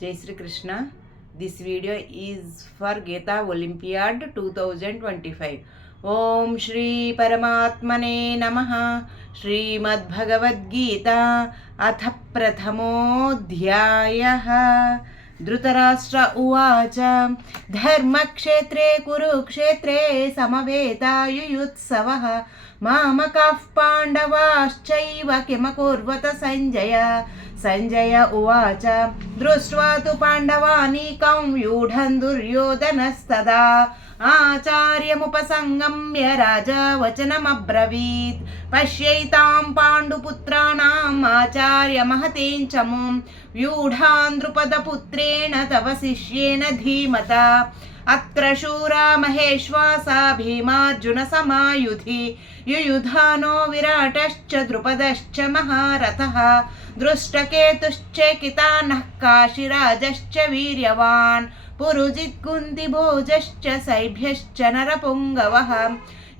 Jai Sri Krishna. This video is for Gita Olympiad 2025. Om Shri Paramatmane Namaha. Shrimad Bhagavad Gita Atha Prathamodhyayah. Dhritarashtra Uvacha Dharmakshetre Kurukshetre Samavetayuyutsavah Mamakah Pandavaschaiva Kimakurvata Sanjaya. Sanjaya ఉవాచ దృష్ట్వా తు పాండవానీకం వ్యూఢం దుర్యోధనస్తదా ఆచార్యముపసంగమ్య రాజా వచనమబ్రవీత్ పశ్యైతాం పాండుపుత్రాణాం ఆచార్య మహతేం చముం వ్యూఢాన్ ద్రుపదపుత్రేణ తవ శిష్యేన ధీమత అత్ర శూరా మహేశ్వాసా భీమార్జున సమాయుధి యుయుధానో విరాటశ్చ ద్రుపదశ్చ మహారథః దృష్టకేతుశ్చేకితానః కాశీరాజశ్చ వీర్యవాన్ పురుజిత్కుంతిభోజశ్చ సైభ్యశ్చ నరపుంగవః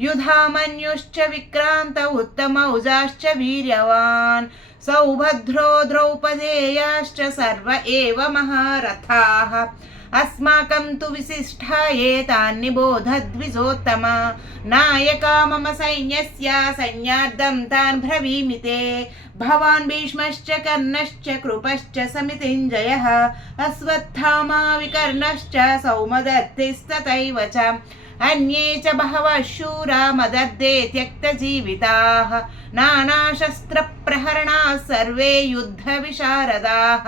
యుధామన్యుశ్చ విక్రాంత ఉత్తమౌజాశ్చ వీర్యవాన్ సౌభద్రో ద్రౌపదేయాశ్చ సర్వ ఏవ మహారథాః अस्माकं तु विशिष्टा एतान् निबोधद्विजोत्तम नायका मम सैन्यस्य सैन्यार्धं तान् ब्रवीमि ते भवान् भीष्मश्च कर्णश्च कृपश्च समितिञ्जयः अश्वत्थामा विकर्णश्च सौमदत्तिस्तथैव च अन्ये च बहवः शूरा मदर्थे त्यक्तजीविताः नानाशस्त्रप्रहरणाः सर्वे युद्धविशारदाः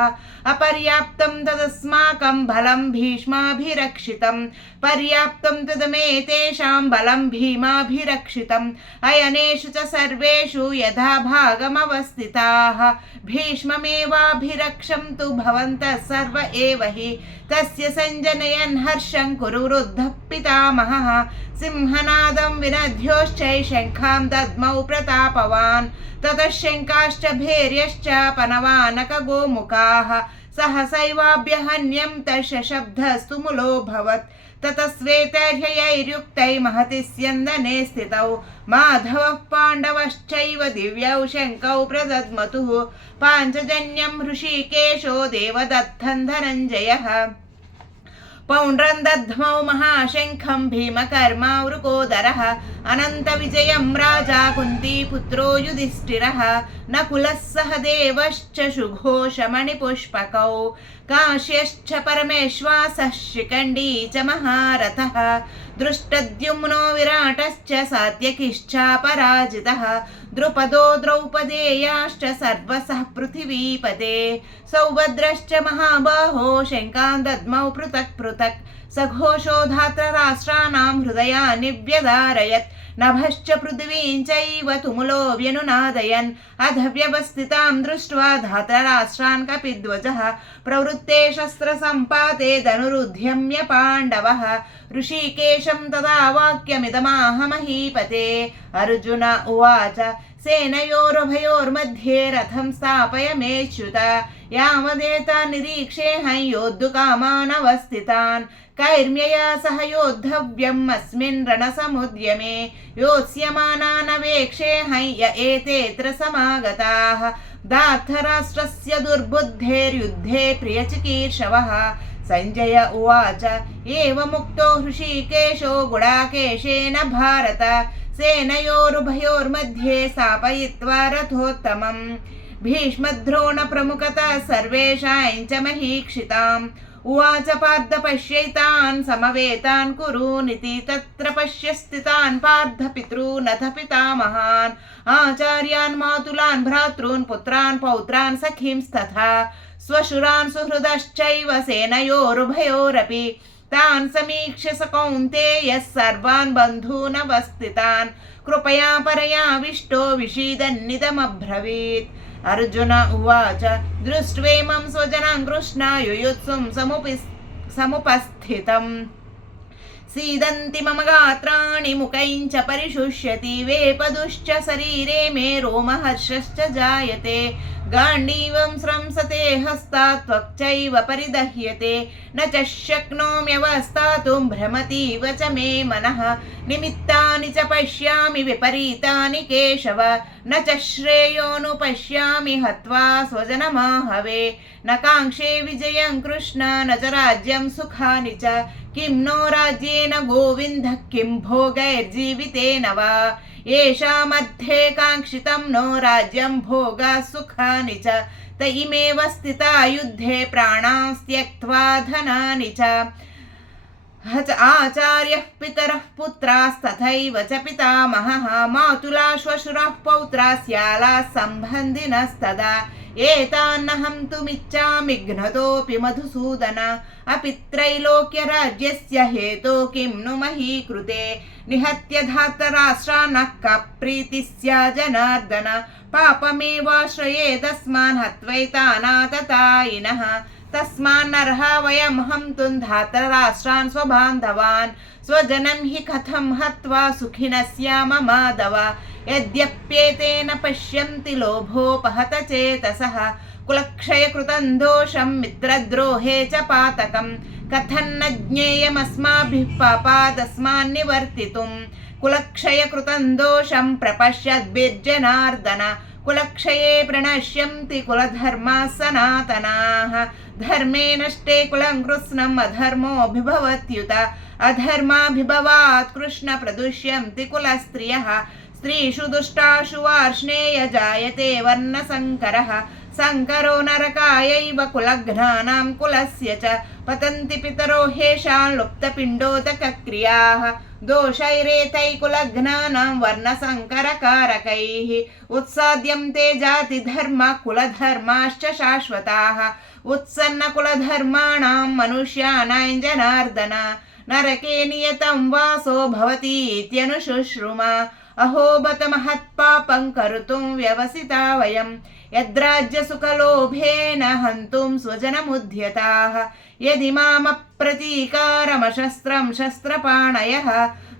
अपर्याप्तं तदस्माकं बलं भीष्माभिरक्षितं पर्याप्तं तदमेतेषां बलं भीमाभिरक्षितम् अयनेषु च सर्वेषु यथा भागमवस्थिताः भीष्ममेवाभिरक्षन्तु भवन्तः सर्व एव हि तस्य सञ्जनयन् हर्षं कुरु वृद्धः पितामहः सिंहनादं विनद्योश्चै शङ्खां दद्मौ प्रतापवान् ततः शङ्काश्च भैर्यश्च पनवानकगोमुखाः सहसैवाभ्यहन्यं तशब्दस्तु मुलोऽभवत् ततः श्वेतर्ह्ययैर्युक्तै महति स्यन्दने स्थितौ माधवः पाण्डवश्चैव दिव्यौ शङ्कौ प्रदद्मतुः पाञ्चजन्यं हृषीकेशो देवदत्तं धनञ्जयः पौण्ड्रं दद्मौ महाशङ्खं भीमकर्मा वृकोदरः अनन्तविजयं राजा कुन्तीपुत्रो युधिष्ठिरः नकुलः सह देवश्च सुघोषमणिपुष्पकौ काश्यश्च परमेश्वासः शिखण्डी च महारथः दृष्टद्युम्नो विराटश्च सात्यकिश्चापराजितः द्रुपदो द्रौपदेयाश्च सर्वसः पृथिवीपते सौभद्रश्च महाबाहो शङ्कान् दद्मौ पृथक् पृथक् सघोषो धातराष्ट्राणां हृदयानि व्यधारयत् नभश्च पृथिवीं चैव तुमुलो व्यनुनादयन् अध व्यवस्थितां दृष्ट्वा धातराष्ट्रान् कपिध्वजः प्रवृत्ते शस्त्रसम्पाते धनुरुद्यम्य पाण्डवः ऋषिकेशं तदा वाक्यमिदमाह महीपते अर्जुन उवाच सेनयोरुभयोर्मध्ये रथं स्थापय मेच्युत यावदेता निरीक्षेऽहं योद्धुकामानवस्थितान् कैर्म्यया सह योद्धव्यम् अस्मिन् रणसमुद्यमे योत्स्यमानानवेक्षेऽहं य एतेऽत्र समागताः धार्तराष्ट्रस्य दुर्बुद्धेर्युद्धे प्रियचिकीर्षवः संजय उवाच एवमुक्तो हृषीकेशो गुडाकेशेन भारत सेनयोरुभयोर्मध्ये स्थापयित्वा रथोत्तमम् भीष्मद्रोणप्रमुखतः सर्वेषां च महीक्षिताम् उवाच पार्थ पश्यैतान् समवेतान् कुरूनिति तत्र पश्य स्थितान् पार्थ पितॄनथ पितामहान् आचार्यान् मातुलान् भ्रातॄन् पुत्रान् पौत्रान् सखींस्तथा स्वशुरान् सुहृदश्चैव सेनयोरुभयोरपि तान् समीक्ष्य स कौन्तेयः सर्वान् बन्धूनवस्थितान् कृपया परयाविष्टो विषीदन्निदमब्रवीत् अर्जुन उवाच दृष्ट्वेमं स्वजनान् कृष्ण युयुत्सुं समुपस्थितम् सीदन्ति मम गात्राणि मुखैं च परिशुष्यति वेपदुश्च शरीरे मे रोमहर्षश्च जायते गाण्डीवं स्रंसते हस्तात् त्वक्चैव परिदह्यते न च शक्नोम्यवस्थातुं भ्रमतीव च मे मनः निमित्तानि च पश्यामि विपरीतानि केशव न च श्रेयोनुपश्यामि हत्वा स्वजनमाहवे न काङ्क्षे विजयं कृष्ण न च राज्यं सुखानि च किं नो राज्येन गोविन्द किं भोगैर्जीवितेन वा येषामध्ये काङ्क्षितं नो राज्यं भोगा सुखानि च त इमेव स्थिता युद्धे प्राणां त्यक्त्वा धनानि च आचार्यः पितरः पुत्रास्तथैव च पितामहः मातुला श्वशुरः पौत्राः स्यालाः सम्बन्धिनस्तदा एतान्नहं तुमिच्छामि घ्नतोऽपि मधुसूदन अपि त्रैलोक्यराज्यस्य हेतो किं नु मही कृते निहत्य धातराष्ट्रान्नः कप्रीतिः स्यात् जनार्दन पापमेवाश्रयेदस्मान् हत्वैतानाततायिनः तस्मान्नर्हा वयं हन्तुं धातराष्ट्रान् स्वबान्धवान् स्वजनं हि कथं हत्वा सुखिनः स्याम माधव यद्यप्येतेन पश्यन्ति लोभोपहत चेतसः कुलक्षयकृतं दोषं मित्रद्रोहे च पातकं कथन्न ज्ञेयमस्माभिः पापादस्मान्निवर्तितुं कुलक्षयकृतं दोषं प्रपश्यद्भिर्जनार्दन कुलक्षये प्रणश्यन्ति कुलधर्माः सनातनाः धर्मे नष्टे कुलं कृत्स्नम् अधर्मोऽभिभवत्युत अधर्माभिभवात् कृष्ण प्रदुष्यन्ति कुलस्त्रियः स्त्रीषु दुष्टाषु वार्ष्णेय जायते वर्णसङ्करः सङ्करो नरकायैव कुलघ्नानां कुलस्य च पतन्ति पितरो ह्येषां लुप्तपिण्डोदकक्रियाः दोषैरेतैः कुलघ्नानां वर्णसङ्करकारकैः उत्साद्यं ते जातिधर्मः कुलधर्माश्च शाश्वताः उत्सन्नकुलधर्माणां मनुष्याणां जनार्दन नरके नियतं वासो भवतीत्यनुशुश्रुम अहो बत महत्पापं कर्तुं व्यवसिता वयं यद्राज्यसुखलोभेन हन्तुं स्वजनमुद्यताः यदि मामप्रतीकारमशस्त्रं शस्त्रपाणयः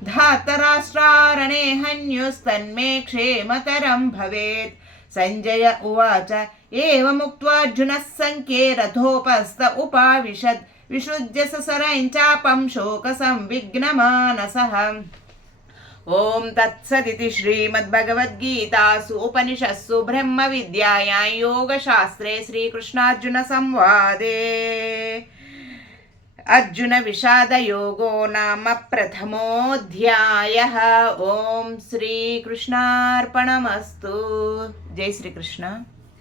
धातराष्ट्रारणे हन्युस्तन्मे क्षेमतरं भवेत् सञ्जय उवाच एवमुक्त्वार्जुनः सङ्ख्ये रथोपस्थ उपाविशद् विसृज्य ससरं चापं शोकसंविघ्नमानसः ओम तत्सदिति श्रीमद्भगवद्गीतासु उपनिषत्सु ब्रह्मविद्यायां योगशास्त्रे श्रीकृष्णार्जुन संवादे अर्जुन विषादयोगो नाम प्रथमोऽध्यायः। ओम श्रीकृष्णार्पणमस्तु। जय श्रीकृष्ण।